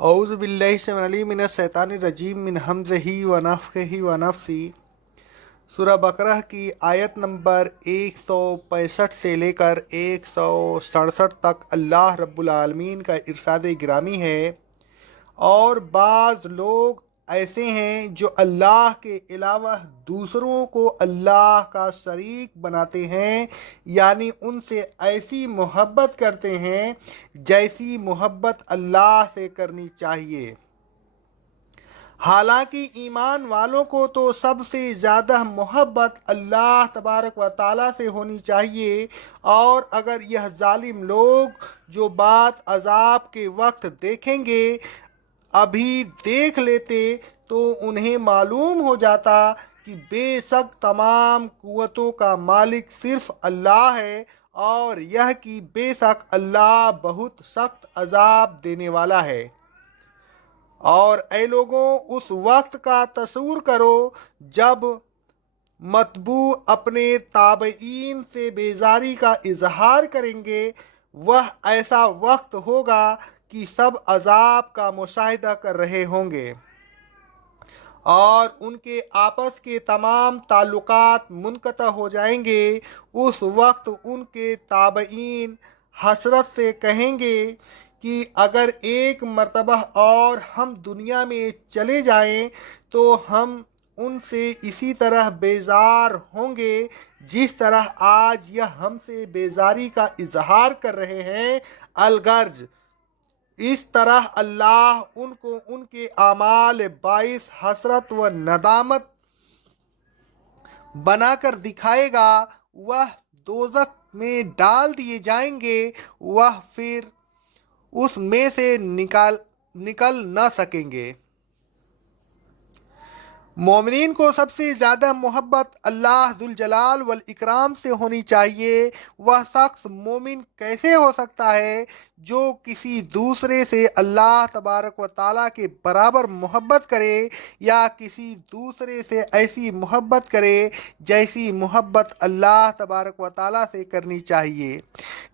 औज़ु बिल्लाहि समिअल अलीम मिनश शैतानिर रजीम मिन हमज़िही व नफ़्ख़िही व नफ़्सी। सूरह बकरह की आयत नंबर 165 से लेकर 167 तक अल्लाह रब्बुल आलमीन का इरशाद गिरामी है। और बाज़ लोग ऐसे हैं जो अल्लाह के अलावा दूसरों को अल्लाह का शरीक बनाते हैं, यानी उनसे ऐसी मोहब्बत करते हैं जैसी मोहब्बत अल्लाह से करनी चाहिए। हालांकि ईमान वालों को तो सबसे ज़्यादा मोहब्बत अल्लाह तबारक व ताला से होनी चाहिए। और अगर यह जालिम लोग जो बात अजाब के वक्त देखेंगे अभी देख लेते तो उन्हें मालूम हो जाता कि बेशक तमाम कुव्वतों का मालिक सिर्फ अल्लाह है, और यह कि बेशक अल्लाह बहुत सख्त अजाब देने वाला है। और ऐ लोगों, उस वक्त का तस्वुर करो जब मतबू अपने ताबईन से बेजारी का इजहार करेंगे। वह ऐसा वक्त होगा कि सब अजाब का मुशाहिदा कर रहे होंगे और उनके आपस के तमाम ताल्लुकात मुनक़ता हो जाएंगे। उस वक्त उनके ताबईन हसरत से कहेंगे कि अगर एक मर्तबा और हम दुनिया में चले जाएं तो हम उनसे इसी तरह बेजार होंगे जिस तरह आज यह हमसे बेजारी का इजहार कर रहे हैं। अलगर्ज इस तरह अल्लाह उनको उनके आमाल बाइस हसरत व नदामत बनाकर दिखाएगा। वह दोज़ख में डाल दिए जाएंगे, वह फिर उसमें से निकल न सकेंगे। मोमिनीन को सबसे ज़्यादा मोहब्बत अल्लाह जुल जलाल वल इकराम से होनी चाहिए। वह शख्स मोमिन कैसे हो सकता है जो किसी दूसरे से अल्लाह तबारक व ताला के बराबर मोहब्बत करे या किसी दूसरे से ऐसी मोहब्बत करे जैसी मोहब्बत अल्लाह तबारक व ताला से करनी चाहिए।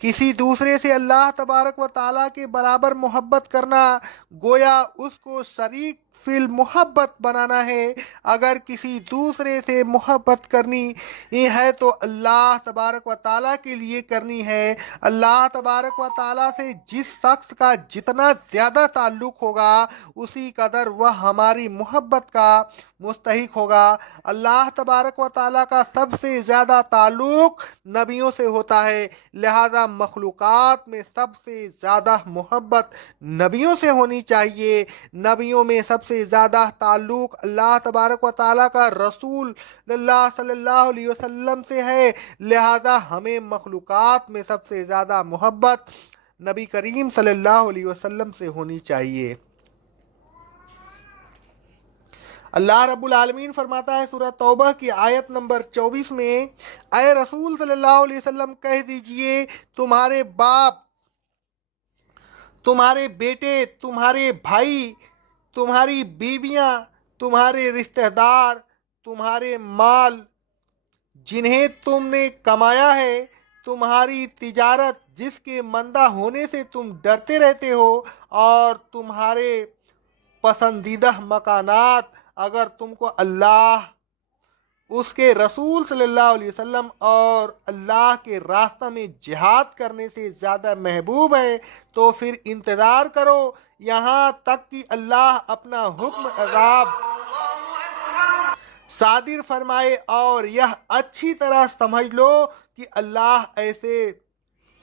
किसी दूसरे से अल्लाह तबारक व ताला के बराबर मोहब्बत करना गोया उसको शरीक फिल मोहब्बत बनाना है। अगर किसी दूसरे से मोहब्बत करनी है तो अल्लाह तबारक व ताला के लिए करनी है। अल्लाह तबारक व ताला से जिस शख्स का जितना ज़्यादा ताल्लुक़ होगा उसी कदर वह हमारी मोहब्बत का मुस्तहिक होगा। अल्लाह तबारक व ताला का सबसे ज़्यादा ताल्लुक़ नबियों से होता है, लिहाजा मखलूक़ात में सबसे ज़्यादा मोहब्बत नबियों से होनी चाहिए। नबियों में सबसे ज़्यादा ताल्लुक़ अल्लाह तबारक व ताला का रसूल सल्लल्लाहु अलैहि वसल्लम से है, लिहाजा हमें मखलूक़ात में सबसे ज़्यादा मोहब्बत नबी करीम सल्लल्लाहु अलैहि वसल्लम से होनी चाहिए। अल्लाह रब्बुल आलमीन फरमाता है सूरह तौबा की आयत नंबर 24 में, अय रसूल सल्लल्लाहु अलैहि वसल्लम कह दीजिए, तुम्हारे बाप, तुम्हारे बेटे, तुम्हारे भाई, तुम्हारी बीवियां, तुम्हारे रिश्तेदार, तुम्हारे माल जिन्हें तुमने कमाया है, तुम्हारी तिजारत जिसके मंदा होने से तुम डरते रहते हो, और तुम्हारे पसंदीदा मकानात, अगर तुमको अल्लाह उसके रसूल सल्लल्लाहु अलैहि वसल्लम और अल्लाह के रास्ता में जिहाद करने से ज़्यादा महबूब है तो फिर इंतज़ार करो यहाँ तक कि अल्लाह अपना हुक्म अज़ाब सादिर फरमाए। और यह अच्छी तरह समझ लो कि अल्लाह ऐसे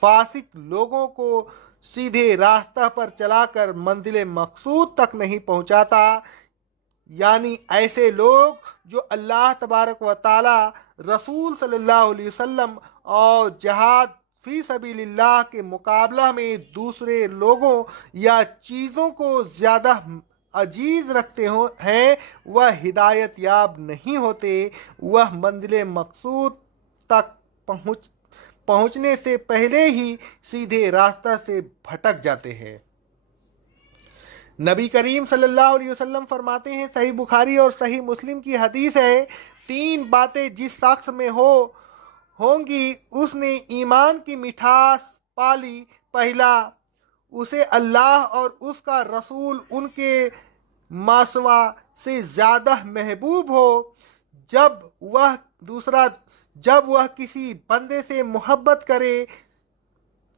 फासिक लोगों को सीधे रास्ता पर चलाकर मंजिल मकसूद तक नहीं पहुंचाता, यानी ऐसे लोग जो अल्लाह तबारक व ताला, रसूल सल्लल्लाहु अलैहि वसल्लम और जहाद फ़ी सबीलिल्लाह के मुकाबला में दूसरे लोगों या चीज़ों को ज़्यादा अजीज़ रखते हो हैं, वह हिदायत याब नहीं होते। वह मंजिल मकसूद तक पहुँचने से पहले ही सीधे रास्ता से भटक जाते हैं। नबी करीम सल्लल्लाहु अलैहि वसल्लम फरमाते हैं, सही बुखारी और सही मुस्लिम की हदीस है, तीन बातें जिस शख्स में होंगी उसने ईमान की मिठास पाली। पहला, उसे अल्लाह और उसका रसूल उनके मासवा से ज़्यादा महबूब हो। जब वह दूसरा जब वह किसी बंदे से मोहब्बत करे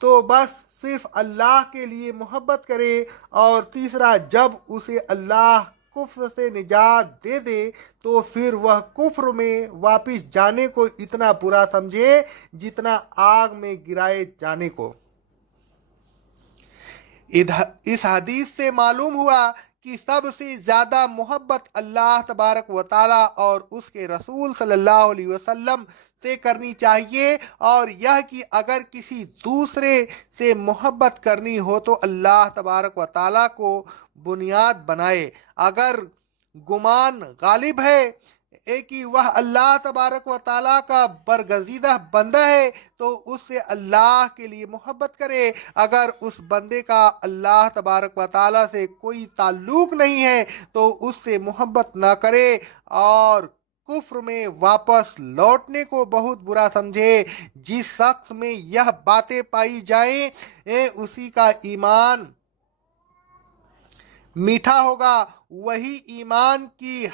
तो बस सिर्फ अल्लाह के लिए मोहब्बत करे। और तीसरा, जब उसे अल्लाह कुफ्र से निजात दे दे तो फिर वह कुफ्र में वापस जाने को इतना बुरा समझे जितना आग में गिराए जाने को। इस हदीस से मालूम हुआ कि सबसे ज़्यादा मोहब्बत अल्लाह तबारक व ताला और उसके रसूल सल्लल्लाहु अलैहि वसल्लम से करनी चाहिए, और यह कि अगर किसी दूसरे से मोहब्बत करनी हो तो अल्लाह तबारक व ताला को बुनियाद बनाए। अगर गुमान गालिब है कि वह अल्लाह तबारक व ताला का बरगजीदा बंदा है तो उससे अल्लाह के लिए मोहब्बत करे। अगर उस बंदे का अल्लाह तबारक व ताला से कोई ताल्लुक नहीं है तो उससे मोहब्बत ना करे और कुफ्र में वापस लौटने को बहुत बुरा समझे। जिस शख्स में यह बातें पाई जाएं उसी का ईमान मीठा होगा, वही ईमान की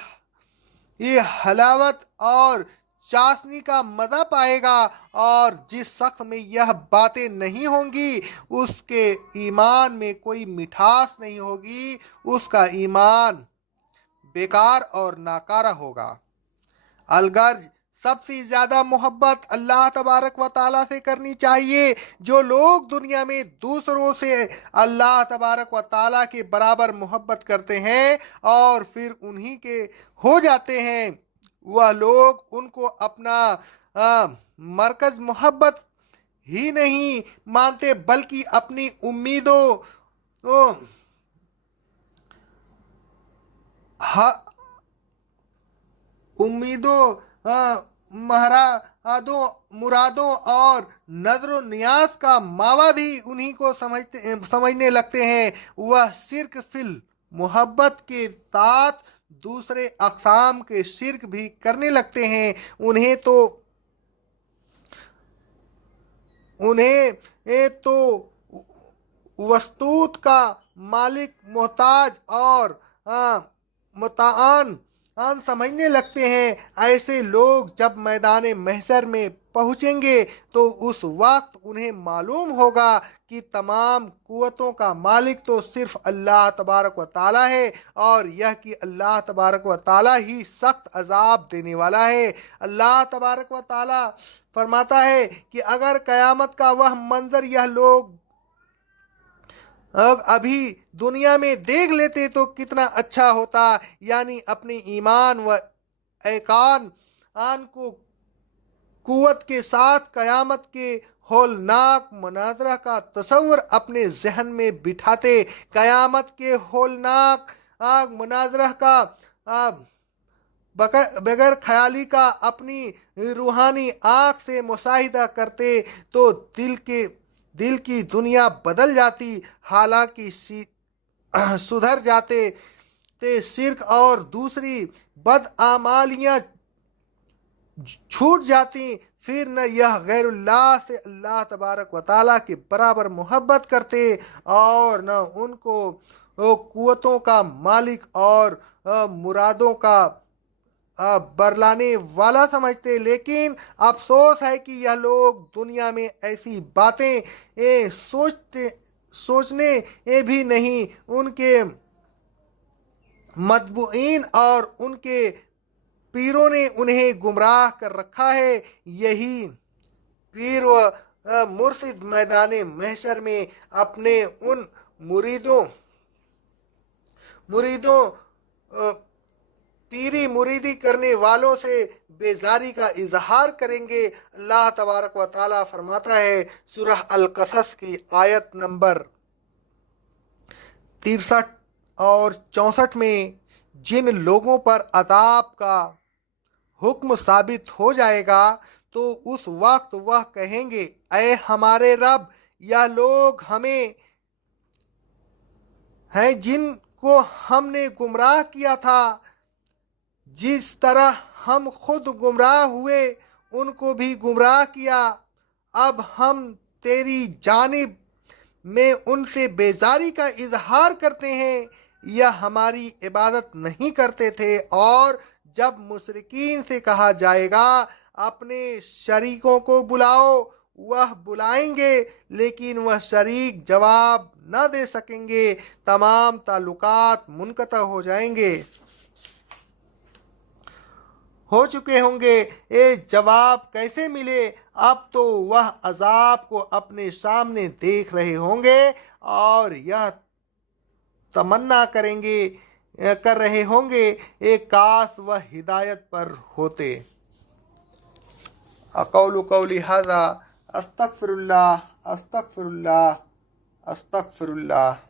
ये हलावत और चाशनी का मज़ा पाएगा। और जिस शख्स में यह बातें नहीं होंगी उसके ईमान में कोई मिठास नहीं होगी, उसका ईमान बेकार और नाकारा होगा। अलगर्ज सबसे ज़्यादा मोहब्बत अल्लाह तबारक व ताला से करनी चाहिए। जो लोग दुनिया में दूसरों से अल्लाह तबारक व ताला के बराबर मोहब्बत करते हैं और फिर उन्हीं के हो जाते हैं, वह लोग उनको अपना मरकज मोहब्बत ही नहीं मानते बल्कि अपनी उम्मीदों उम्मीदों महरादों मुरादों और नजर नियाज का मावा भी उन्हीं को समझने लगते हैं। वह शिर्क फिल मोहब्बत के साथ दूसरे अक़साम के शिर्क भी करने लगते हैं। उन्हें तो वस्तूत का मालिक मोहताज और मुतान समझने लगते हैं। ऐसे लोग जब मैदान महशर में पहुँचेंगे तो उस वक्त उन्हें मालूम होगा कि तमाम कुव्वतों का मालिक तो सिर्फ अल्लाह तबारक व ताला है, और यह कि अल्लाह तबारक व ताला ही सख्त अजाब देने वाला है। अल्लाह तबारक व ताला फरमाता है कि अगर क़यामत का वह मंजर यह लोग अभी दुनिया में देख लेते तो कितना अच्छा होता। यानी अपने ईमान व ऐकान आन को कुव्वत के साथ क़यामत के होलनाक मनाजरा का तस्वुर अपने जहन में बिठाते। क़यामत के होलनाक मनाजरा का बगैर ख्याली का अपनी रूहानी आँख से मुशाहिदा करते तो दिल की दुनिया बदल जाती। हालांकि सुधर जाते ते शिर्क और दूसरी बदआमालियाँ छूट जाती। फिर न यह गैरुल्लाह से अल्लाह तबारक व ताला के बराबर मोहब्बत करते और न उनको कुव्वतों का मालिक और मुरादों का बरलाने वाला समझते। लेकिन अफसोस है कि यह लोग दुनिया में ऐसी बातें सोचने भी नहीं। उनके मतबूइन और उनके पीरों ने उन्हें गुमराह कर रखा है। यही पीर व मुर्शिद मैदान महशर में अपने उन मुरीदों पीरी मुरीदी करने वालों से बेजारी का इजहार करेंगे। अल्लाह तबारक व ताला फरमाता है सूरह अल कसस की आयत नंबर 63 और 64 में, जिन लोगों पर अदाब का हुक्म साबित हो जाएगा तो उस वक्त वह कहेंगे, ऐ हमारे रब, यह लोग हमें हैं जिनको हमने गुमराह किया था। जिस तरह हम खुद गुमराह हुए उनको भी गुमराह किया। अब हम तेरी जानिब में उनसे बेजारी का इजहार करते हैं या हमारी इबादत नहीं करते थे। और जब मुशरिकीन से कहा जाएगा अपने शरीकों को बुलाओ, वह बुलाएंगे लेकिन वह शरीक जवाब न दे सकेंगे, तमाम ताल्लुकात मुनक़ता हो जाएंगे, हो चुके होंगे। ये जवाब कैसे मिले? अब तो वह अजाब को अपने सामने देख रहे होंगे और यह तमन्ना कर रहे होंगे एक काश वह हिदायत पर होते। अक़ौलु क़ौली हाज़ा अस्तग़फ़िरुल्लाह अस्तग़फ़िरुल्लाह अस्तग़फ़िरुल्लाह।